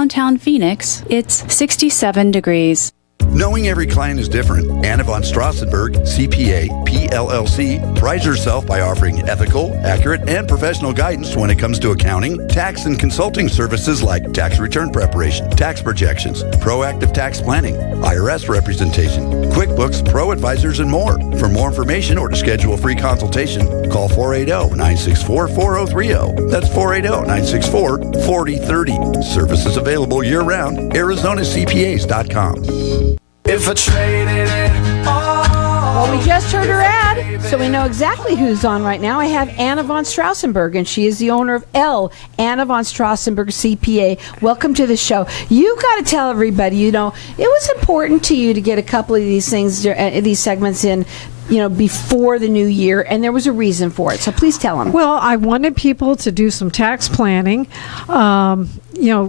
Downtown Phoenix, it's 67 degrees. Knowing every client is different, Anna von Straussenburg CPA PLLC prides herself by offering ethical, accurate, and professional guidance when it comes to accounting, tax, and consulting services like tax return preparation, tax projections, proactive tax planning, IRS representation, QuickBooks, Pro Advisors, and more. For more information or to schedule a free consultation, call 480-964-4030. That's 480-964-4030. Services available year-round. ArizonaCPAs.com. If I traded it all. Well, we just heard her ad, so we know exactly who's on right now. I have Anna von Straussenburg, and she is the owner of Anna von Straussenburg CPA. Welcome to the show. You got to tell everybody, it was important to you to get a couple of these things, these segments in, before the new year, and there was a reason for it. So please tell them. Well, I wanted people to do some tax planning.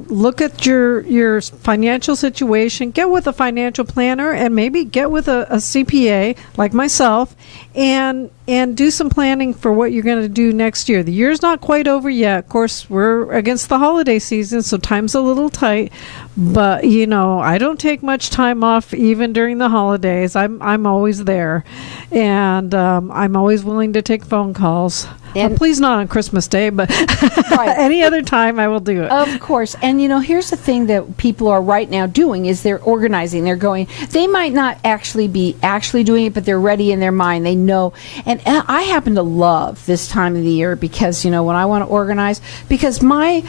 Look at your financial situation, get with a financial planner, and maybe get with a CPA like myself, and do some planning for what you're going to do next year. The year's not quite over yet. Of course, we're against the holiday season, so time's a little tight. But I don't take much time off even during the holidays. I'm always there, and I'm always willing to take phone calls. And please not on Christmas Day, but right. Any other time I will do it. Of course. And here's the thing that people are right now doing is they're organizing. They're going. They might not actually be doing it, but they're ready in their mind. They know. And I happen to love this time of the year because when I want to organize, because my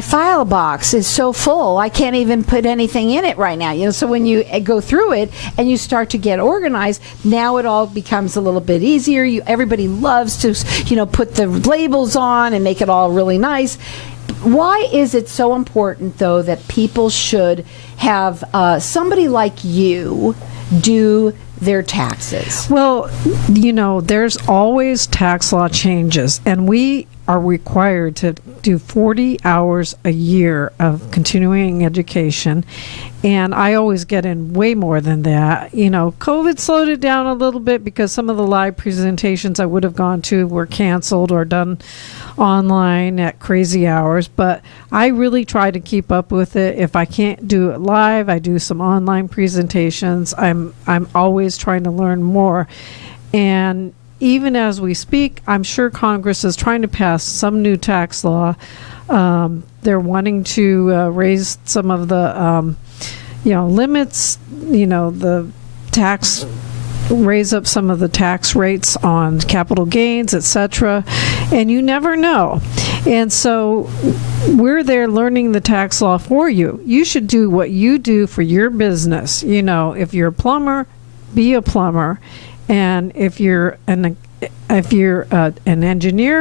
file box is so full, I can't even put anything in it right now. So when you go through it and you start to get organized, now it all becomes a little bit easier. Everybody loves to, put the labels on and make it all really nice. Why is it so important, though, that people should have somebody like you do their taxes? Well, there's always tax law changes, and we are required to do 40 hours a year of continuing education, and I always get in way more than that. COVID slowed it down a little bit because some of the live presentations I would have gone to were canceled or done online at crazy hours, but I really try to keep up with it. If I can't do it live, I do some online presentations. I'm always trying to learn more, and even as we speak, I'm sure Congress is trying to pass some new tax law. They're wanting to raise some of the, limits, the tax, raise up some of the tax rates on capital gains, etc. And you never know. And so we're there learning the tax law for you. You should do what you do for your business. If you're a plumber, be a plumber. And if you're an engineer,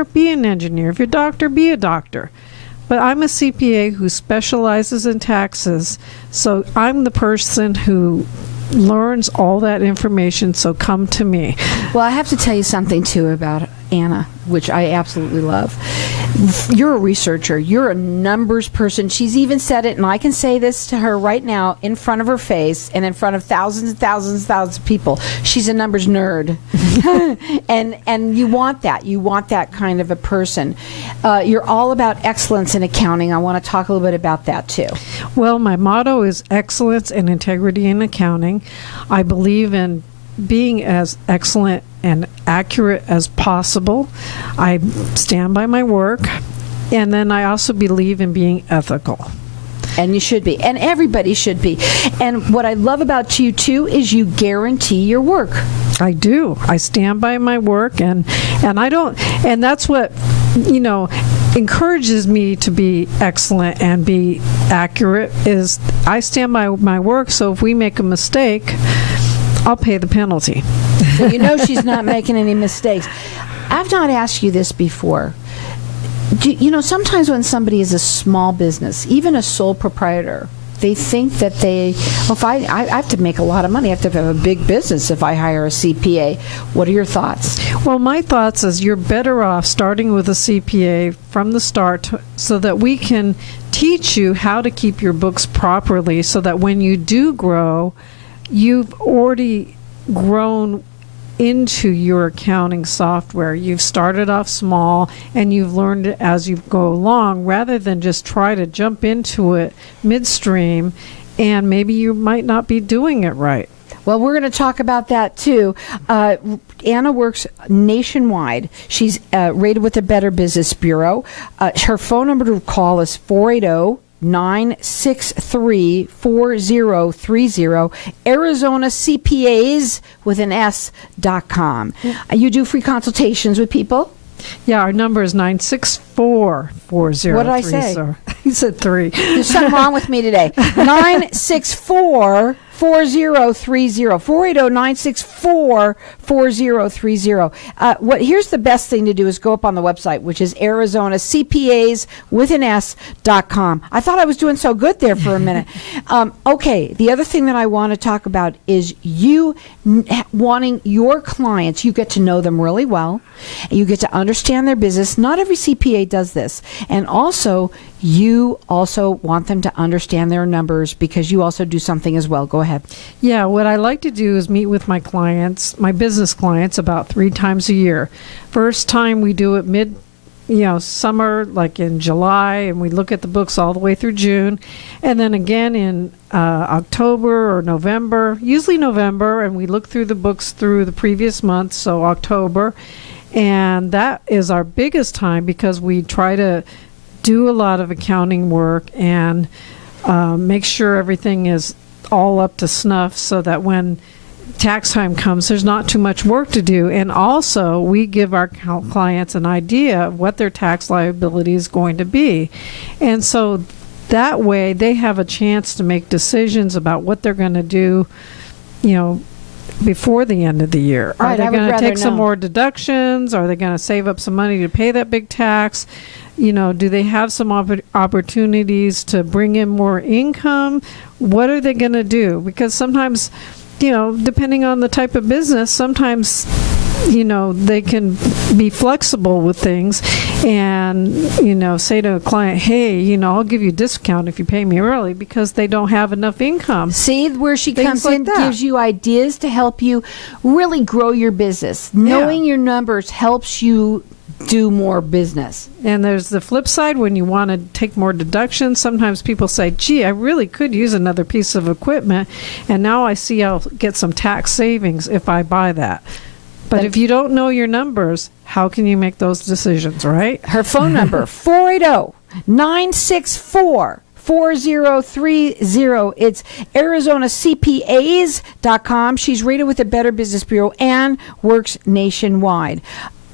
be an engineer. If you're a doctor, be a doctor. But I'm a CPA who specializes in taxes, so I'm the person who learns all that information, so come to me. Well, I have to tell you something, too, about Anna, which I absolutely love. You're a researcher. You're a numbers person. She's even said it, and I can say this to her right now in front of her face and in front of thousands and thousands and thousands of people. She's a numbers nerd. and you want that. You want that kind of a person. You're all about excellence in accounting. I want to talk a little bit about that, too. Well, my motto is excellence and integrity in accounting. I believe in being as excellent and accurate as possible. I stand by my work, and then I also believe in being ethical. And you should be, and everybody should be. And what I love about you too is you guarantee your work. I do. I stand by my work, and I don't, and that's what encourages me to be excellent and be accurate is I stand by my work. So if we make a mistake, I'll pay the penalty. So she's not making any mistakes. I've not asked you this before. Sometimes when somebody is a small business, even a sole proprietor, they think that if I have to make a lot of money, I have to have a big business if I hire a CPA. What are your thoughts? Well, my thoughts is you're better off starting with a CPA from the start so that we can teach you how to keep your books properly so that when you do grow, you've already grown into your accounting software. You've started off small and you've learned it as you go along, rather than just try to jump into it midstream and maybe you might not be doing it right. Well, we're going to talk about that too. Anna works nationwide. She's rated with the Better Business Bureau. Her phone number to call is 480-963-4030. Arizona CPAs with an S.com. You do free consultations with people? Yeah, our number is 964-4030. What did I say? You said 3. There's something wrong with me today. 964-4030. 480-964-4030. Here's the best thing to do is go up on the website, which is Arizona CPAs with an S.com. I thought I was doing so good there for a minute. Okay, the other thing that I want to talk about is you wanting your clients, you get to know them really well, and you get to understand their business. Not every CPA does this. And also, you also want them to understand their numbers because you also do something as well. Go ahead. Yeah, what I like to do is meet with my clients, my business clients, about 3 times a year. First time we do it summer, like in July, and we look at the books all the way through June. And then again in October or November, usually November, and we look through the books through the previous month, so October. And that is our biggest time because we try to do a lot of accounting work and make sure everything is all up to snuff so that when tax time comes, there's not too much work to do. And also, we give our clients an idea of what their tax liability is going to be. And so that way, they have a chance to make decisions about what they're going to do, before the end of the year. Are they going to take some more deductions? Are they going to save up some money to pay that big tax? Do they have some opportunities to bring in more income? What are they going to do? Because sometimes, depending on the type of business, sometimes, they can be flexible with things and, say to a client, hey, I'll give you a discount if you pay me early because they don't have enough income. See where she comes in, gives you ideas to help you really grow your business. Knowing your numbers helps you do more business. And there's the flip side when you want to take more deductions. Sometimes people say, gee, I really could use another piece of equipment, and now I see I'll get some tax savings if I buy that. But if you don't know your numbers, how can you make those decisions, right? Her phone number, 480-964-4030. It's ArizonaCPAs.com. She's rated with the Better Business Bureau and works nationwide.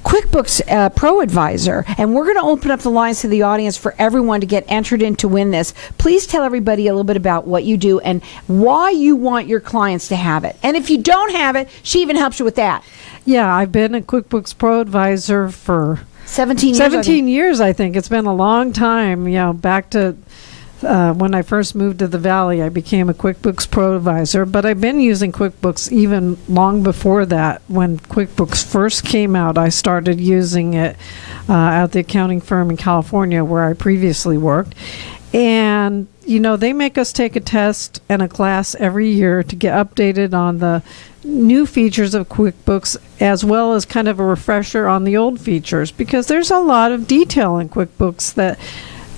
QuickBooks Pro Advisor, and we're going to open up the lines to the audience for everyone to get entered in to win this. Please tell everybody a little bit about what you do and why you want your clients to have it. And if you don't have it, she even helps you with that. Yeah, I've been a QuickBooks Pro Advisor for 17 years. 17 years, I think. It's been a long time, back to when I first moved to the Valley, I became a QuickBooks Pro Advisor, but I've been using QuickBooks even long before that. When QuickBooks first came out, I started using it at the accounting firm in California where I previously worked. And, they make us take a test and a class every year to get updated on the new features of QuickBooks as well as kind of a refresher on the old features because there's a lot of detail in QuickBooks that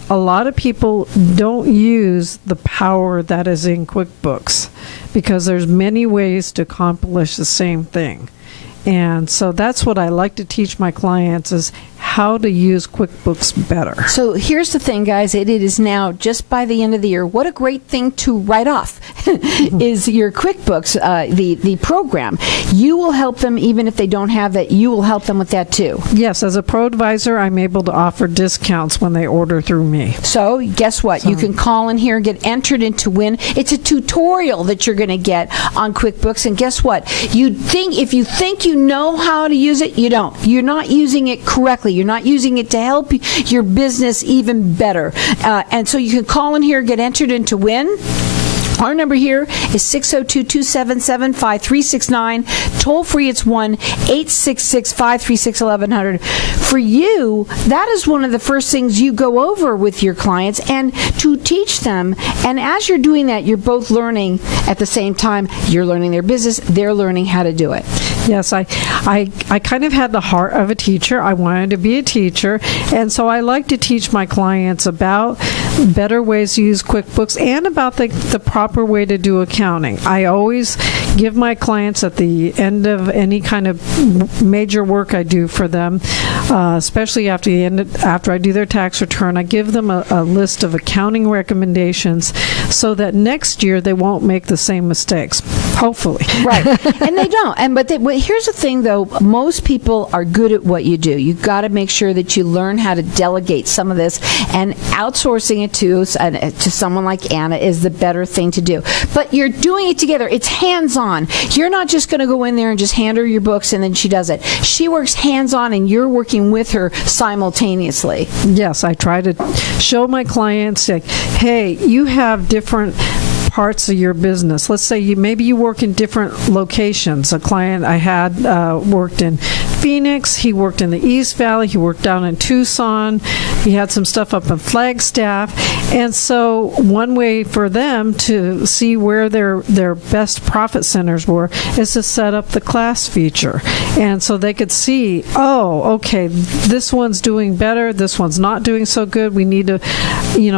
a lot of people don't use the power that is in QuickBooks because there's many ways to accomplish the same thing. And so that's what I like to teach my clients is how to use QuickBooks better. So here's the thing, guys. It is now just by the end of the year. What a great thing to write off is your QuickBooks, the program. You will help them even if they don't have that. You will help them with that too. Yes, as a Pro Advisor, I'm able to offer discounts when they order through me. So guess what? You can call in here and get entered in to win. It's a tutorial that you're going to get on QuickBooks. And guess what? If you think you know how to use it, you don't. You're not using it correctly. You're not using it to help your business even better. And so you can call in here, get entered in to win. Our number here is 602-277-5369. Toll free, it's 1-866-536-1100. For you, that is one of the first things you go over with your clients and to teach them. And as you're doing that, you're both learning at the same time. You're learning their business. They're learning how to do it. Yes, I kind of had the heart of a teacher. I wanted to be a teacher, and so I like to teach my clients about better ways to use QuickBooks and about the proper way to do accounting. I always give my clients at the end of any kind of major work I do for them, especially after I do their tax return, I give them a list of accounting recommendations so that next year they won't make the same mistakes, hopefully. Right, and they don't. But here's the thing, though. Most people are good at what you do. You've got to make sure that you learn how to delegate some of this, and outsourcing it to someone like Anna is the better thing to do. But you're doing it together. It's hands-on. You're not just going to go in there and just hand her your books and then she does it. She works hands-on, and you're working with her simultaneously. Yes, I try to show my clients, like, hey, you have different parts of your business. Let's say maybe you work in different locations. A client I had worked in Phoenix. He worked in the East Valley. He worked down in Tucson. He had some stuff up in Flagstaff. And so one way for them to see where their best profit centers were is to set up the class feature. And so they could see, oh, okay, this one's doing better. This one's not doing so good. We need to,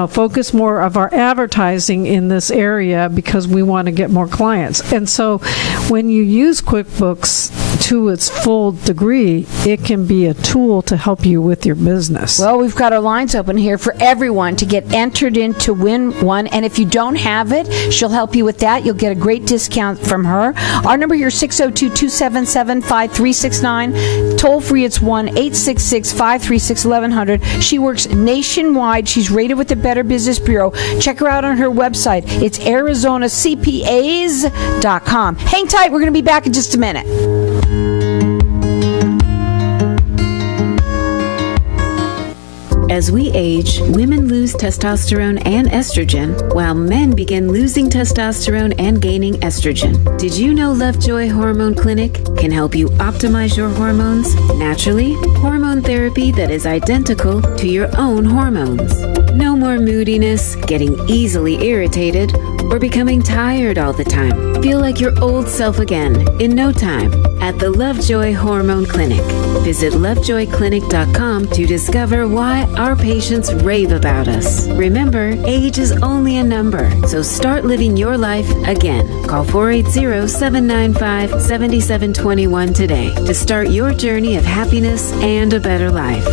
focus more of our advertising in this area because we want to get more clients. And so when you use QuickBooks to its full degree, it can be a tool to help you with your business. Well, we've got our lines open here for everyone to get entered in to win one. And if you don't have it, she'll help you with that. You'll get a great discount from her. Our number here is 602-277-5369. Toll free, it's 1-866-536-1100. She works nationwide. She's rated with the Better Business Bureau. Check her out on her website. It's ArizonaCPAs.com. Hang tight. We're going to be back in just a minute. As we age, women lose testosterone and estrogen, while men begin losing testosterone and gaining estrogen. Did you know Lovejoy Hormone Clinic can help you optimize your hormones naturally? Hormone therapy that is identical to your own hormones. No more moodiness, getting easily irritated, or becoming tired all the time. Feel like your old self again in no time at the Lovejoy Hormone Clinic. Visit lovejoyclinic.com to discover why our patients rave about us. Remember, age is only a number, so start living your life again. Call 480-795-7721 today to start your journey of happiness and a better life.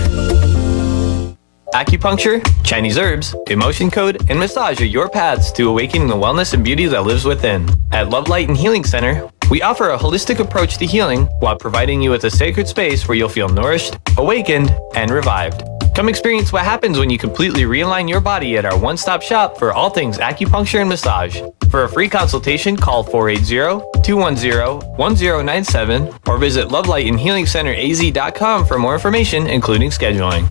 Acupuncture, Chinese herbs, emotion code, and massage are your paths to awakening the wellness and beauty that lives within. At Love Light and Healing Center, we offer a holistic approach to healing while providing you with a sacred space where you'll feel nourished, awakened, and revived. Come experience what happens when you completely realign your body at our one-stop shop for all things acupuncture and massage. For a free consultation, call 480-210-1097 or visit lovelightandhealingcenteraz.com for more information, including scheduling.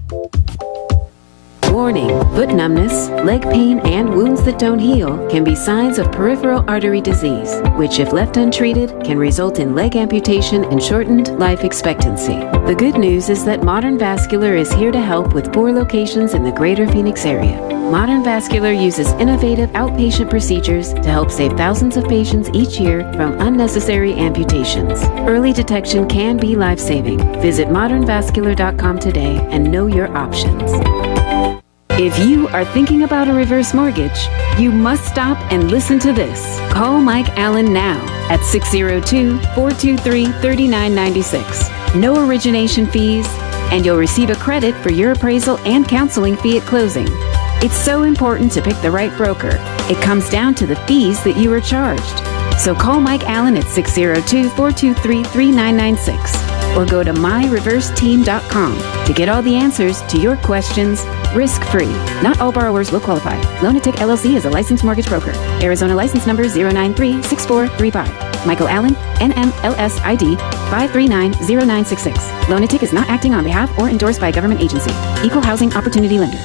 Warning, foot numbness, leg pain, and wounds that don't heal can be signs of peripheral artery disease, which, if left untreated, can result in leg amputation and shortened life expectancy. The good news is that Modern Vascular is here to help with 4 locations in the greater Phoenix area. Modern Vascular uses innovative outpatient procedures to help save thousands of patients each year from unnecessary amputations. Early detection can be life-saving. Visit modernvascular.com today and know your options. If you are thinking about a reverse mortgage, you must stop and listen to this. Call Mike Allen now at 602-423-3996. No origination fees, and you'll receive a credit for your appraisal and counseling fee at closing. It's so important to pick the right broker. It comes down to the fees that you are charged. So call Mike Allen at 602-423-3996 or go to myreverseteam.com to get all the answers to your questions risk-free. Not all borrowers will qualify. Lonatic LLC is a licensed mortgage broker. Arizona license number 0936435. Michael Allen, NMLS ID 5390966. Lonatic is not acting on behalf or endorsed by a government agency. Equal housing opportunity lender.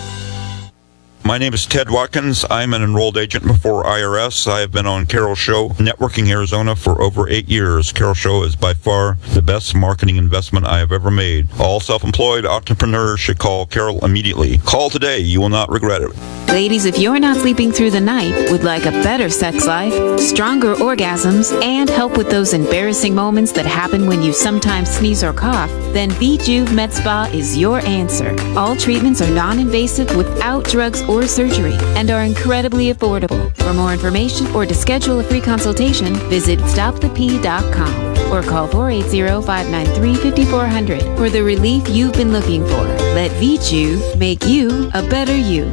My name is Ted Watkins. I'm an enrolled agent before IRS. I have been on Carol's show, Networking Arizona, for over 8 years. Carol's show is by far the best marketing investment I have ever made. All self-employed entrepreneurs should call Carol immediately. Call today. You will not regret it. Ladies, if you're not sleeping through the night, would like a better sex life, stronger orgasms, and help with those embarrassing moments that happen when you sometimes sneeze or cough, then VJuve Med Spa is your answer. All treatments are non-invasive without drugs or surgery and are incredibly affordable. For more information or to schedule a free consultation, visit stopthep.com or call 480-593-5400 for the relief you've been looking for. Let VJuve make you a better you.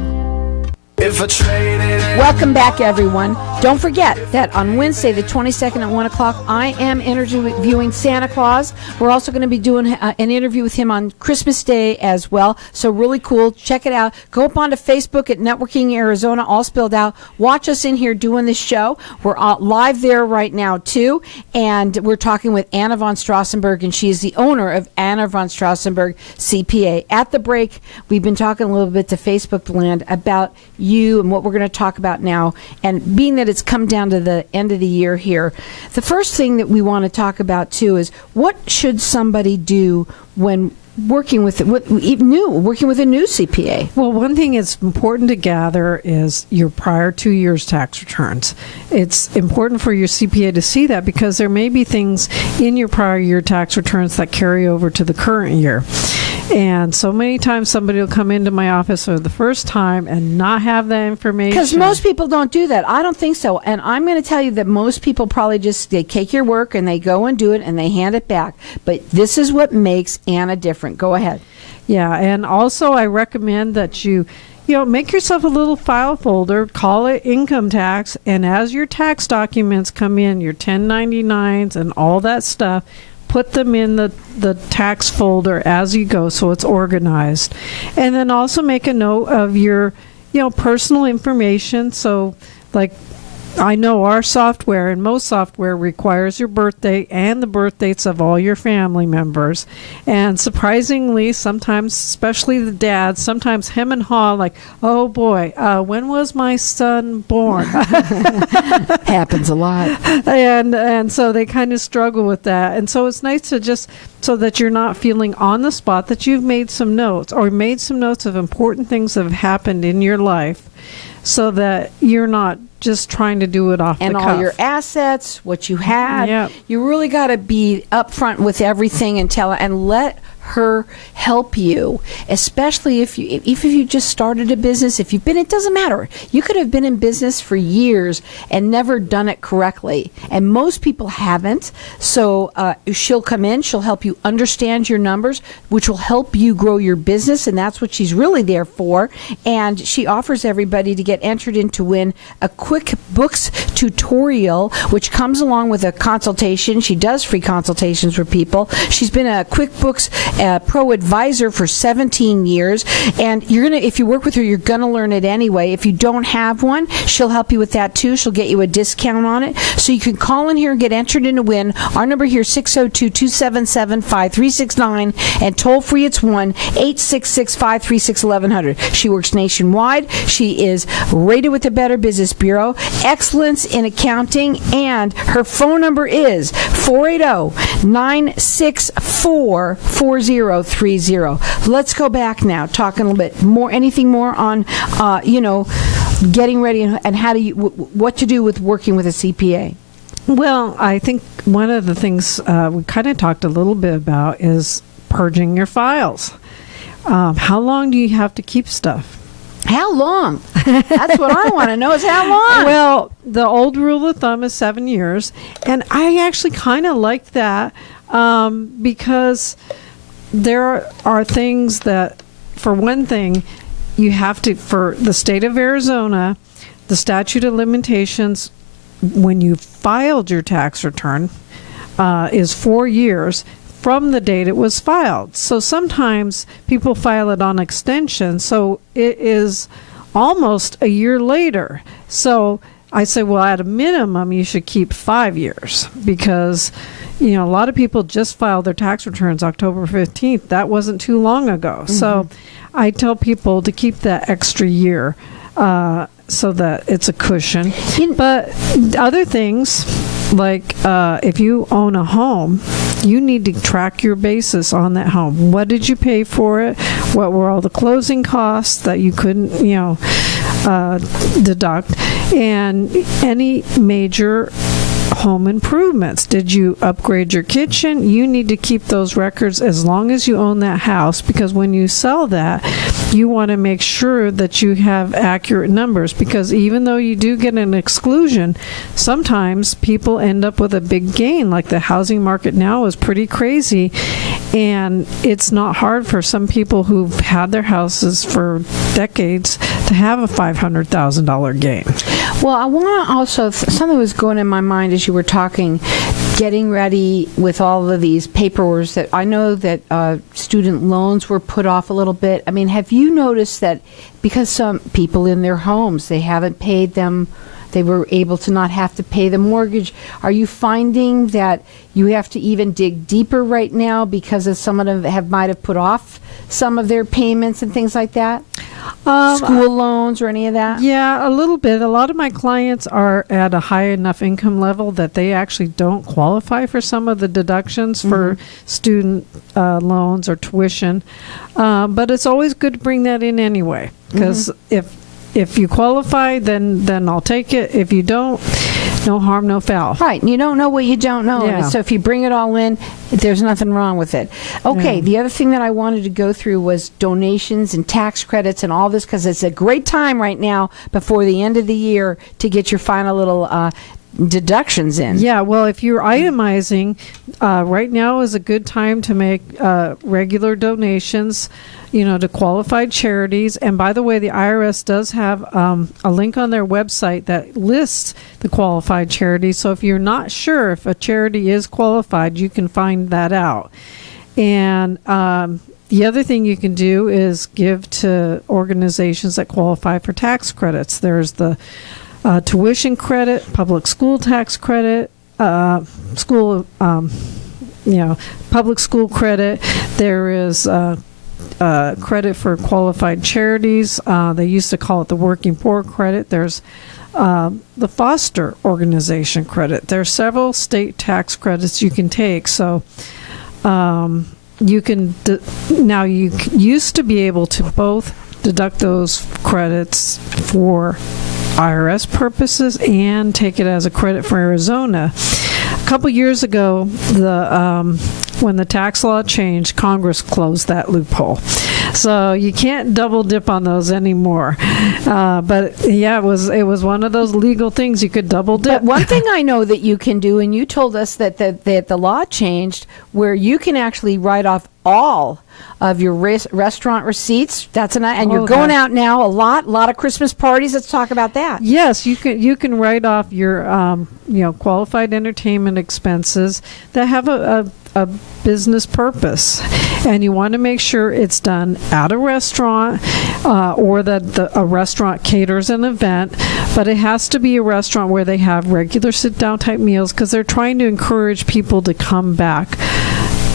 If I traded it. Welcome back, everyone. Don't forget that on Wednesday, the 22nd at 1 o'clock, I am interviewing Santa Claus. We're also going to be doing an interview with him on Christmas Day as well. So really cool. Check it out. Go up onto Facebook at Networking Arizona, all spelled out. Watch us in here doing this show. We're live there right now, too. And we're talking with Anna von Straussenburg, and she is the owner of Anna von Straussenburg CPA. At the break, we've been talking a little bit to Facebook Land about you and what we're going to talk about now. And being that it's come down to the end of the year here, the first thing that we want to talk about too is what should somebody do when working with a new CPA? Well, one thing it's important to gather is your prior 2 years tax returns. It's important for your CPA to see that because there may be things in your prior year tax returns that carry over to the current year. And so many times somebody will come into my office for the first time and not have that information. Because most people don't do that. I don't think so. And I'm going to tell you that most people probably just, they take your work and they go and do it and they hand it back. But this is what makes Anna different. Go ahead. Yeah, and also I recommend that you make yourself a little file folder, call it income tax, and as your tax documents come in, your 1099s and all that stuff, put them in the tax folder as you go so it's organized. And then also make a note of your, personal information. So, like, I know our software and most software requires your birthday and the birth dates of all your family members. And surprisingly, sometimes, especially the dads, sometimes hem and haw like, oh boy, when was my son born? Happens a lot. And so they kind of struggle with that. And so it's nice to just, so that you're not feeling on the spot, that you've made some notes or made some notes of important things that have happened in your life, so that you're not just trying to do it off the cuff. And all your assets, what you had. Yep. You really got to be upfront with everything and tell her, and let her help you, especially if you just started a business. If you've been, it doesn't matter. You could have been in business for years and never done it correctly, and most people haven't. So she'll come in, she'll help you understand your numbers, which will help you grow your business, and that's what she's really there for. And she offers everybody to get entered in to win a QuickBooks tutorial, which comes along with a consultation. She does free consultations for people. She's been a QuickBooks Pro Advisor for 17 years, and if you work with her, you're gonna learn it anyway. If you don't have one, she'll help you with that too. She'll get you a discount on it. So you can call in here and get entered in to win. Our number here, 602-277-5369, and toll free it's 1-866-536-1100. She works nationwide. She is rated with the Better Business Bureau, excellence in accounting, and her phone number is 480-964-4030. Let's go back now, talking a little bit more. Anything more on, getting ready and what to do with working with a CPA? Well, I think one of the things we kind of talked a little bit about is purging your files. How long do you have to keep stuff? How long? That's what I want to know, is how long? Well, the old rule of thumb is 7 years, and I actually kind of like that because there are things that, for one thing, you have to, for the state of Arizona, the statute of limitations when you filed your tax return is 4 years from the date it was filed. So sometimes people file it on extension, so it is almost a year later. So I say, well, at a minimum, you should keep 5 years because, a lot of people just filed their tax returns October 15th. That wasn't too long ago. Mm-hmm. So I tell people to keep that extra year so that it's a cushion. But other things, like if you own a home, you need to track your basis on that home. What did you pay for it? What were all the closing costs that you couldn't, deduct? And any major home improvements. Did you upgrade your kitchen? You need to keep those records as long as you own that house, because when you sell that, you want to make sure that you have accurate numbers, because even though you do get an exclusion, sometimes people end up with a big gain. Like the housing market now is pretty crazy, and it's not hard for some people who've had their houses for decades to have a $500,000 gain. Well, I want to also, something was going in my mind as you were talking, getting ready with all of these paperwork that I know that student loans were put off a little bit. I mean, have you noticed that because some people in their homes, they haven't paid them, they were able to not have to pay the mortgage. Are you finding that you have to even dig deeper right now because of some of them might have put off some of their payments and things like that? School loans or any of that? Yeah, a little bit. A lot of my clients are at a high enough income level that they actually don't qualify for some of the deductions for student loans or tuition. But it's always good to bring that in anyway, because if you qualify, then I'll take it. If you don't, no harm, no foul. Right. You don't know what you don't know. Yeah. And so if you bring it all in, there's nothing wrong with it. Okay. Yeah. The other thing that I wanted to go through was donations and tax credits and all this, because it's a great time right now before the end of the year to get your final little deductions in. Yeah, well, if you're itemizing, right now is a good time to make regular donations, to qualified charities. And by the way, the IRS does have a link on their website that lists the qualified charities. So if you're not sure if a charity is qualified, you can find that out. And the other thing you can do is give to organizations that qualify for tax credits. There's the tuition credit, public school tax credit, public school credit. There is credit for qualified charities. They used to call it the working poor credit. There's the foster organization credit. There are several state tax credits you can take. So you can now you used to be able to both deduct those credits for IRS purposes and take it as a credit for Arizona. A couple years ago, when the tax law changed, Congress closed that loophole. So you can't double dip on those anymore. But yeah, it was one of those legal things you could double dip. But one thing I know that you can do, and you told us that the law changed, where you can actually write off all of your restaurant receipts. And you're going out now a lot of Christmas parties. Let's talk about that. Yes, you can write off your qualified entertainment expenses that have a business purpose, and you want to make sure it's done at a restaurant or that a restaurant caters an event, but it has to be a restaurant where they have regular sit-down type meals, because they're trying to encourage people to come back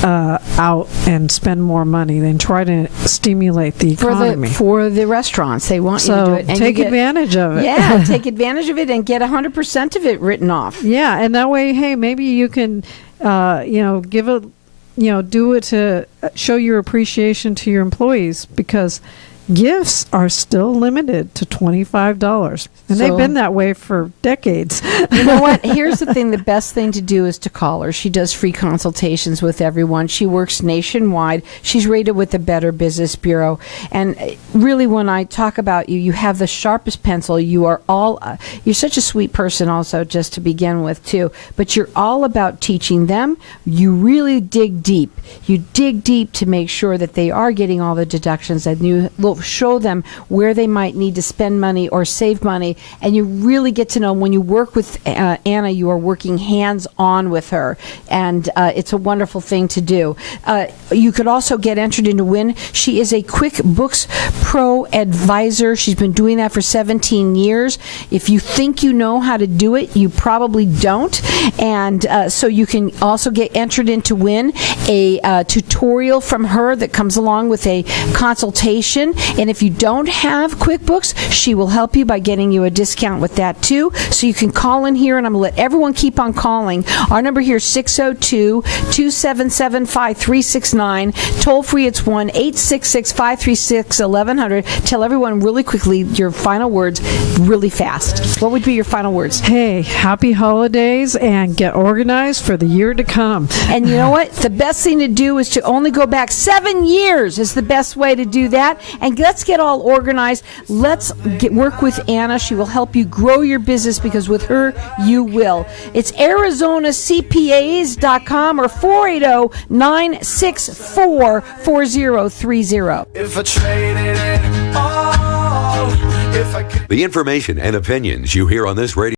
out and spend more money, then try to stimulate the economy. For the restaurants, they want you to do it. And take advantage of it. Yeah, take advantage of it and get 100% of it written off. Yeah, and that way, hey, maybe you can, give it, do it to show your appreciation to your employees, because gifts are still limited to $25. And they've been that way for decades. You know what? Here's the thing. The best thing to do is to call her. She does free consultations with everyone. She works nationwide. She's rated with the Better Business Bureau. And really, when I talk about you, you have the sharpest pencil. You are you're such a sweet person also, just to begin with, too. But you're all about teaching them. You really dig deep. You dig deep to make sure that they are getting all the deductions, and you will show them where they might need to spend money or save money. And you really get to know, when you work with Anna, you are working hands-on with her. And it's a wonderful thing to do. You could also get entered into win. She is a QuickBooks Pro advisor. She's been doing that for 17 years. If you think you know how to do it, you probably don't. And so you can also get entered in to win a tutorial from her that comes along with a consultation. And if you don't have QuickBooks, she will help you by getting you a discount with that too. So you can call in here, and I'm going to let everyone keep on calling. Our number here is 602-277-5369. Toll free, it's 1-866-536-1100. Tell everyone really quickly your final words really fast. What would be your final words? Hey, happy holidays and get organized for the year to come. And you know what? The best thing to do is to only go back 7 years is the best way to do that. And let's get all organized. Let's work with Anna. She will help you grow your business because with her, you will. It's ArizonaCPAs.com or 480-964-4030. If I traded it all, if I could. The information and opinions you hear on this radio